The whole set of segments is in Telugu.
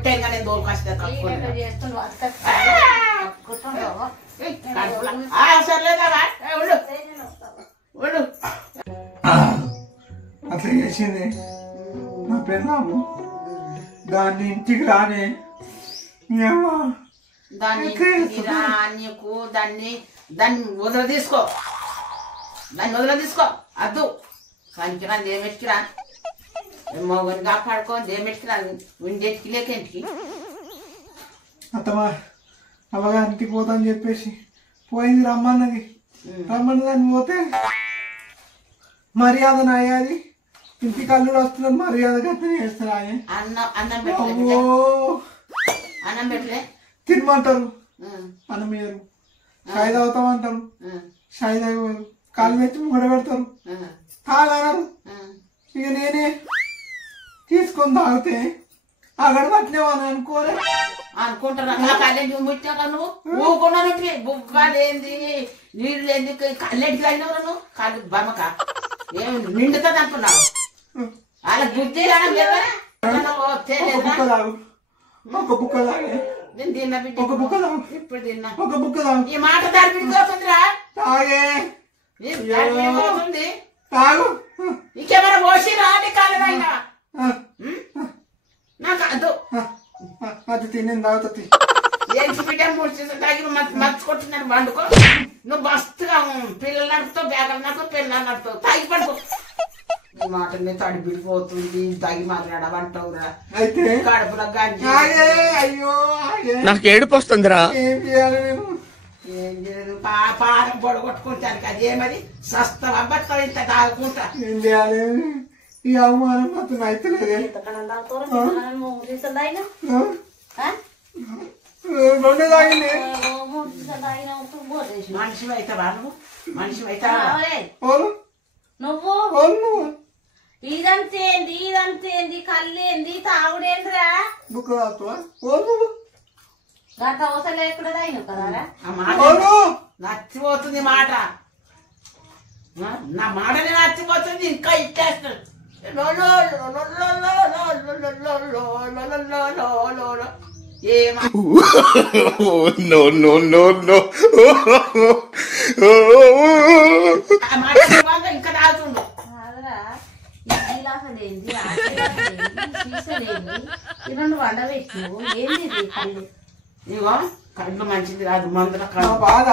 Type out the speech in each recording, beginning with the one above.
కొట్టాను కానీ దోలు కష్టం సర్లేదా అట్లా చేసింది నా పెళ్ళాము దాన్ని ఇంటికి రానే నీకు దాన్ని వదిలి తీసుకో అద్దు సంచిరా దేమెట్టిరా మోగని కాపాడుకో దేమెట్టిరా ఉండేటికి లేకేంటికి అత్తమా అమ్మగారింటికి పోతాని చెప్పేసి పోయింది రమ్మన్నది దాన్ని పోతే మర్యాద నాయాది ఇంటికి అల్లుడు వస్తున్నాడు మర్యాద గట్టిన చేస్తారా అన్నం పెట్టలే తినమంటారు అన్నం మీరు షాయి తాగుతామంటారు షాయి తాగరు కాలు పెట్టి ముగడ పెడతారు తాగనరు ఇక నేనే తీసుకొని తాగితే అక్కడ పట్టినావని అనుకుంటారా నువ్వు ఊకున్నాను బుగ్గాలేంది నీళ్ళు ఏంది కళ్ళెంటికి అయినవరా నువ్వు కాళ్ళు బమ్మక ఏం నిండుతుంది అనుకున్నావు అలా బుద్ధి ఒక బుక్క తాగే నేను తిన్నా ఒక బుక్క తాగు ఇప్పుడు తిన్నా ఒక బుక్క తాగు ఈ మాట దాడిపోతుందిరా తాగే పోతుంది తాగు ఇంకేమైనా పోసి రాని కాలమైనా నాకు అదు అది తిని తాగుతుంది ఏంటి బిడ్డ మూడు తాగి మర్చుకుంటున్నాను వండుకో నువ్వు మస్తుగా పిల్లలు నడుపుతావు బ్యాగలు నడుపుతావు పిల్లలు నడుపుతావు తాగి పడుకో ఈ మాట మీద తడి బిడిపోతుంది తాగి మాట్లాడమంటావురా అయితే కడుపులో గంజి అయ్యో నాకు ఏడుపు వస్తుందిరా ఏం చేయాలి నేను ఏం చేయదు పారం పొడగొట్టుకుంటాను అదేమది సస్తం అబ్బత్తావు ఇంత తాగుకుంటా ఏం చేయాలి ఈ అవమానం మాత్రం అయితే లేదే రెండే తాగింది మనిషి అవుతావా నువ్వు మనిషి అవుతావా నువ్వు ఇదంతేంది కళ్ళేంది తాగుడేంద్రా బుక్ తాగుతావా నువ్వు గంట అవసరం లేకుండా తాగినావు కదారా నచ్చిపోతుంది మాట నా మాటనే నచ్చిపోతుంది ఇంకా ఇచ్చేస్తాడు ఇంకా తాగుతుండు గిలాసలేంది ఈ రెండు వండబెట్టు ఏంది కళ్ళు ఇగో కళ్ళు మంచిది కాదు మందుల బాధ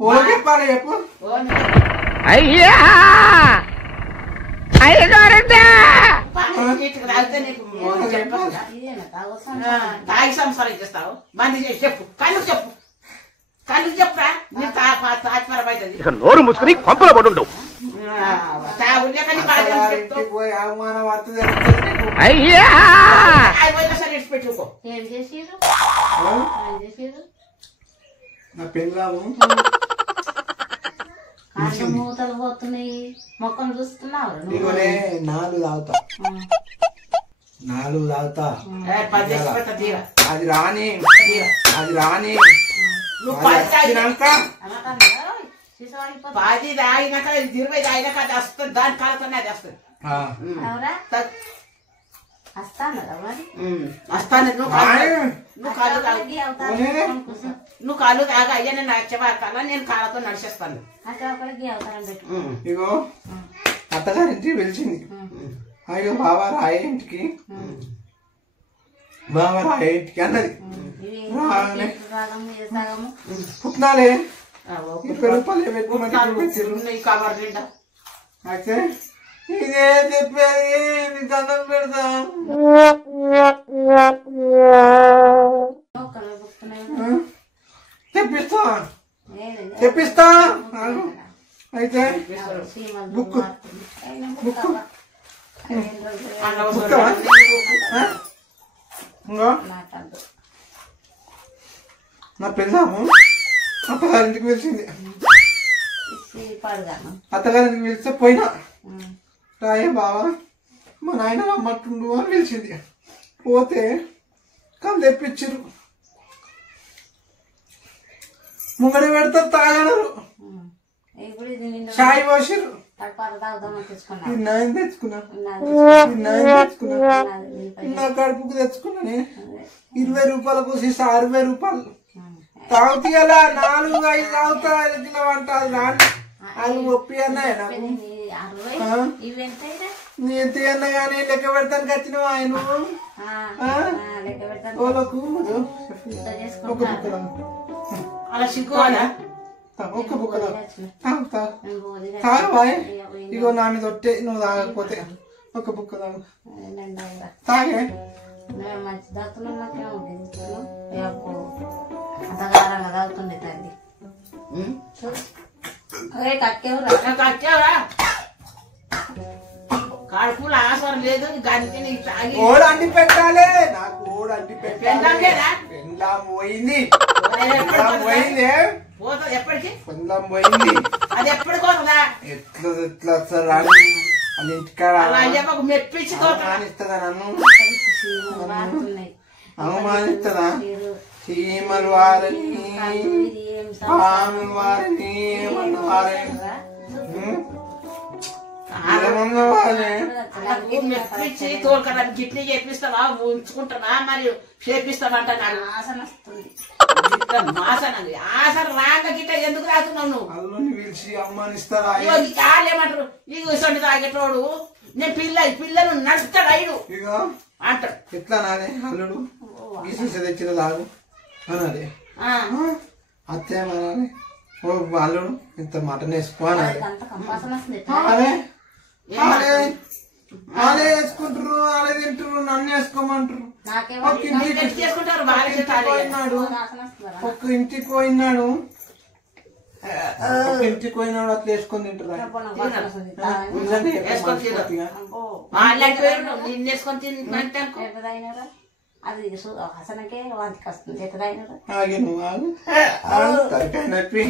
ఓ చెప్పాలి చెప్పు అయ్యా తాగి సంసారం చేస్తావు బంద్ చేసి చెప్పు కళ్ళు చెప్పురా మీరు తాచిమరం అవుతుంది నోరు ముసుకుని కొంపలో పడుండవు అవమానం వస్తుంది అయ్యా సరే పెట్టుకో ఏం చేసిరు నా పెళ్ళాము కాళ్ళు మూతలు పోతున్నాయి మొక్కలు చూస్తున్నావు ఇగోనే నాలుగు తాగుతా అది రాని నువ్వు 10 తాగినాక 10 తాగినాక 20 తాగినాక అది వస్తుంది దాని కాలతోనే అది వస్తుంది వస్తాను నువ్వు కాళ్ళు తాగా అయ్యా నేను నచ్చబాకాల నేను కాళ్ళతో నడిచేస్తాను ఇగో అత్తగారింటికి పిలిచింది అయ్యో బాబా రాయే ఇంటికి అన్నది పుట్నాలే రూపాయలు పెట్టుకోమని కవర్ నిండా అయితే ఇదే చెప్పేది దండం పెడతా తెప్పిస్తా అయితే బుక్ నా పెళ్ళాము అత్తగారింటికి పిలిచింది అత్తగారింటికి పిలిస్తే పోయినా రాయే బావా మా నాయన రమ్మంటుండు అని పిలిచింది పోతే కళ్ళు తెప్పించారు ముంగడి పెడతారు తాగనరు చాయ్ పోసిరు తడపాలు తాగుదామని తెచ్చుకున్నా తిన్నాయని తెచ్చుకున్నా నా కడుపుకు తెచ్చుకున్నానే 20 రూపాయలకు సీసా 60 రూపాయలు తాగుతీయలా 4-5 తాగుతా 5 కిలో అంటారు రాని అది ఒప్పి అన్నాయి నాకు నేను తీయన్నా కానీ లెక్క పెడతానికి వచ్చినవా ఆయన ఓలకు ఒక బుక్క అలా సిగ్గువాలా ఒక్క బుక్క తాగబాయ్ ఇగో నా మీద ఒట్టే నువ్వు తాగకపోతే ఒక బుక్క తాగు తాగే మంచి దాతులు అంతగారంగా తాగుతుండే తల్లి అదే కట్టేవరా కడుపులో ఆసరం లేదు గంటి నీకు తాగి ఓడ అంటి పెట్టాలి నాకు ఓడ అంటి పెట్టాలి పెండ్లాం పోయింది పోతుంది ఎప్పటికి పెండ్లాం పోయింది అది ఎప్పటికోదా ఎట్లా రాని వాళ్ళ ఇంటికాడ మెప్పించి అవమానిస్తుందా నన్ను అవమానిస్తుందా చీమలు వారని పాములు వారని ఏమన్నా వారని మెప్పించి తోలుకడానికి గిట్ని చేపిస్తావా ఉంచుకుంటావా మరియు చేపిస్తావంటున్నాడు మాసనండి ఆసన రాక గిట్ట ఎందుకు రాస్తున్నావు నువ్వు పిలిచి అవమానిస్తారా ఏమంటారు ఇక ఇసండి తాగేటోడు నేను పిల్లలు నడుస్తాడు అయ్యుడు ఇక అంటాడు ఎట్లా నాదే అల్లుడు గీసి తెచ్చిన లాగు అనాలి అత్తేమనాలి ఓ అల్లుడు ఇంత మటన్ వేసుకో అనాలి అదే వేసుకుంటారు అదే తింటారు నన్ను వేసుకోమంటారు ఒక్క ఇంటికి పోయినాడు అట్లా వేసుకొని తింటారు అది హసనకే వాంతికి వస్తుంది ఎక్కడైనా నప్పి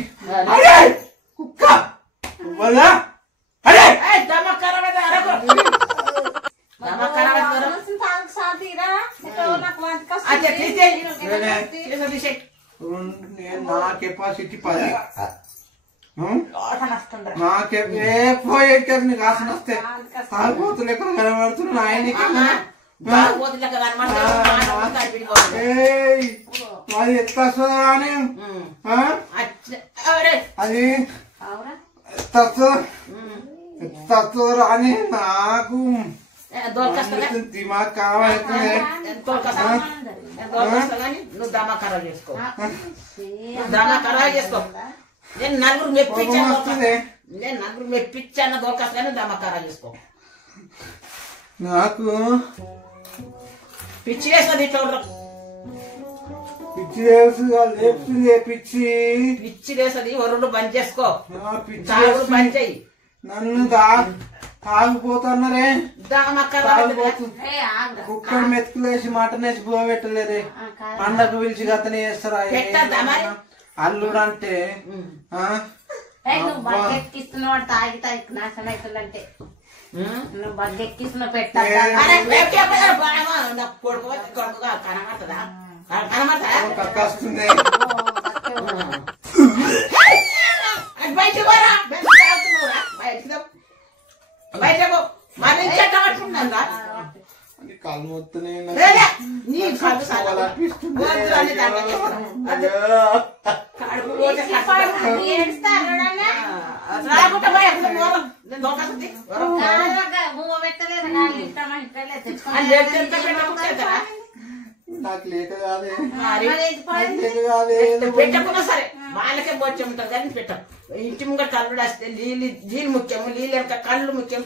కుక్క నా కెపాసిటీ 10 నీకు ఆసన వస్తే తాగిపోతులు ఎక్కడ కనబడుతున్నా ఆయనకి అది ఎట్లా వస్తుందా అని అది తత్వ అని నాకు దిమాగ్ కావాలి నువ్వు దమా ఖరాబ్ చేసుకో దమా ఖరాబ్ చేసుకో నేను నలుగురు మెప్పించాను దోకాస్ కానీ దమా ఖరాబ్ చేసుకో నాకు పిచ్చి వేస్తుంది పిచ్చి లేపుతుంది పిచ్చి వేస్తుంది వరుడు బంద్ చేసుకో పిచ్చి బంద్ చెయ్యి నన్ను తాగిపోతున్నారే కుక్కడు మెతుకులేసి మటన్ వేసి బువ పెట్టలేదే పండగ పిలిచి గతనే చేస్తారా అల్లుడు అంటే ఎక్కిస్తున్నాడు తాగి తాగి నాశనం అవుతుందంటే నువ్వు బడ్డ ఎక్కిస్తున్న కస్తుంది కాలు మొత్తనే నాకు లేక కాదే పెట్టకుండా సరే వాళ్ళకే బొచ్చ ఉంటుంది కానీ పెట్టం ఇంటి ముంగ కళ్ళు వస్తే నీళ్ళు ముఖ్యం నీళ్ళు వెనక కళ్ళు ముఖ్యం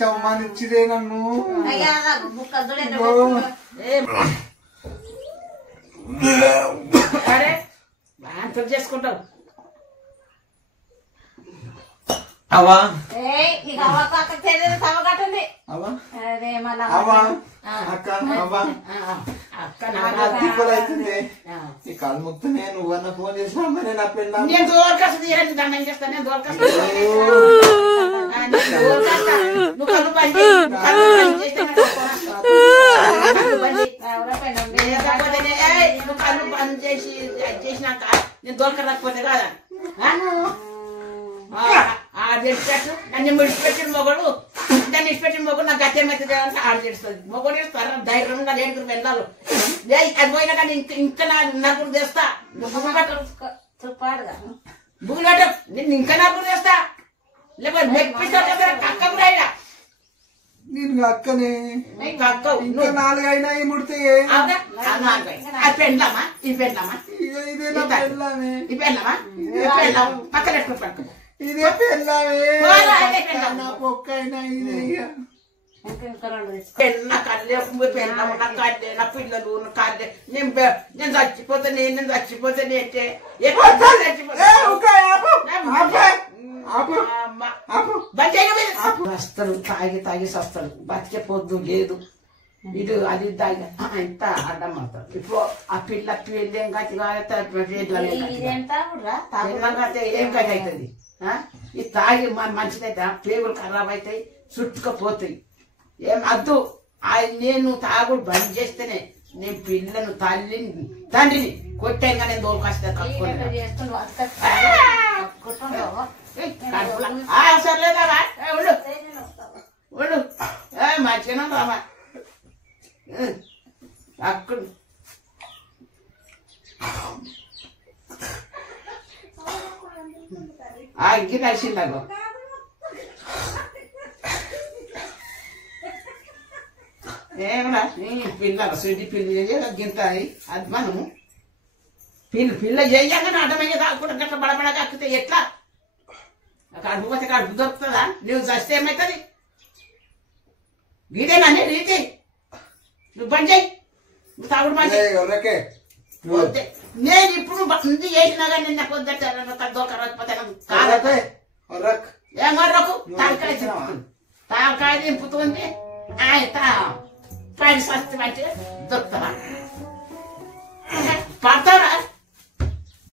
చమ్మానిచ్చిదే నన్ను అరే బాగా చేసుకుంటావు అవా దీపాలు అవుతుంది ఈ కాలు మొత్తనే నువ్వన్నా ఫోన్ చేసినా మరి నా పెళ్ళ నేను దోరకాసు తీయడానికి దండం చేస్తాను నేను దోరకాసు నువ్వు కళ్ళు బంద్ చేస్తే నువ్వు కళ్ళు బంద్ చేసి అది చేసినాక నేను దొరకరాకపోతే కాదా ఆడేసిపెట్టు నన్ను విడిచిపెట్టిన మొగడు దాన్ని ఇడిచిపెట్టిన మొగడు నాకు గతేమైతుంది అంటే ఆడేస్తుంది మొగడు ఇస్తారు ధైర్యం నా ఏడుగురు వెళ్ళాలి అది పోయినా కానీ ఇంకా నలుగురు తెస్తా బుగులు పట్టరు బుగులు పట్టరు నేను ఇంకా నలుగురు తెస్తా లేకపోతే మెప్పిస్తా అక్క కూడా అయినా నేను అక్కనే అక్క ఇంకా 4 అయినా ముడితే పెండ్లామా ఇది పెండ్లామా ఇదే నా పెళ్ళామే ఈ పెండ్లామా పక్కన పెట్టుకో పట్టుకో ఇదే పెళ్ళామే అదే పెళ్ళాం. నా పొక్కైనా ఇదే ఇక. ఇంకా 2 తీసుకో. పెళ్ళ కళ్ళే పెళ్ళాము నా కళ్ళే నా పిల్లలు నా కళ్ళే నేను చచ్చిపోతే నేను చచ్చిపోతే అంటే ఎక్కువ చచ్చిపోతే వస్తారు తాగి సస్తారు బతికే పొద్దు లేదు ఇది అది తాగి ఇంత అడ్డం అవుతారు ఇప్పుడు ఆ పిల్ల పెళ్ళి ఏం కట్టి ఏం కట్టి అవుతుంది ఇది తాగి మంచిదైతే పేగులు ఖరాబ్ అవుతాయి చుట్టుకపోతాయి ఏం అద్దు నేను తాగుడు బంద్ చేస్తేనే నేను పిల్లను తండ్రిని కొట్టాను నేను దోలుకొస్తా సర్లేదా ఉండు ఉండు మంచిగా రామా అక్కడ ఇంకి నడిచిందాగో ఏమన్నా పిల్ల సుడి పిల్ల గింత అది మనము పిల్ల చేయగానే అడ్డమయ్యే కాకుండా గట్ల బడబడ కక్కితే ఎట్లా కడుపు పోతే కడుపు దొరుకుతుందా నువ్వు చస్తే ఏమవుతుంది గీదేనా రీతి నువ్వు బంద్ చేయి నువ్వు తాగుడు మంచి నేను ఇప్పుడు ఉంది చేసినా కానీ నిన్న పొద్దుట దొరకకపోతే ఏమర్రకు తాలకాయ దింపుతుంది తాలకాయ దింపుతుంది ఆయన పైన సస్తి మంచిగా దొరుకుతావా